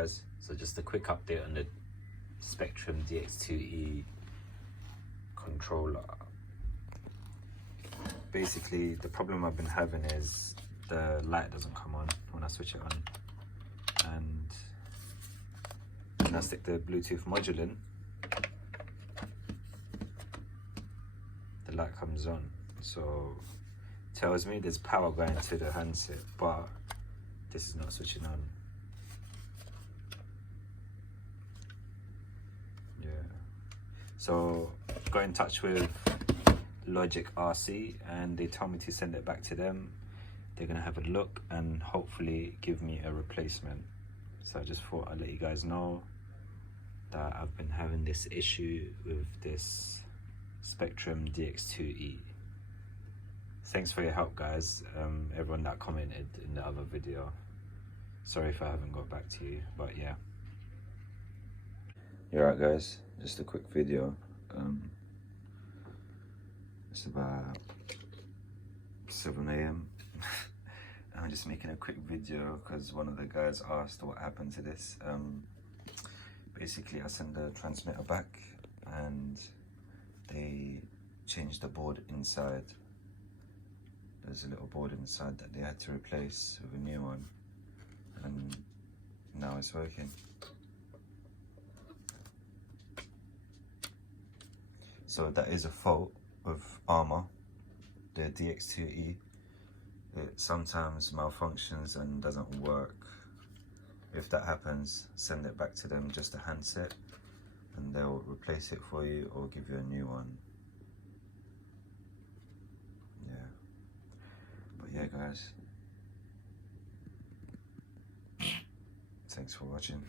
guys, so just a quick update on the Spectrum DX2E controller. Basically, the problem I've been having is the light doesn't come on when I switch it on, and when I stick the Bluetooth module in, the light comes on. So tells me there's power going to the handset, but this is not switching on. Yeah. So got in touch with Logic RC and they told me to send it back to them. They're gonna have a look and hopefully give me a replacement. So I just thought I'd let you guys know that I've been having this issue with this Spectrum DX2E. Thanks for your help, guys. Everyone that commented in the other video. Sorry if I haven't got back to you, but yeah. You're right, guys. Just a quick video. It's about 7 AM. I'm just making a quick video because one of the guys asked what happened to this. Basically, I sent the transmitter back and they changed the board inside. There's a little board inside that they had to replace with a new one, and now it's working. So that is a fault of Arrma, the DX2E. It sometimes malfunctions and doesn't work. If that happens, send it back to them, just a handset, and they'll replace it for you or give you a new one. Yeah, guys, thanks for watching.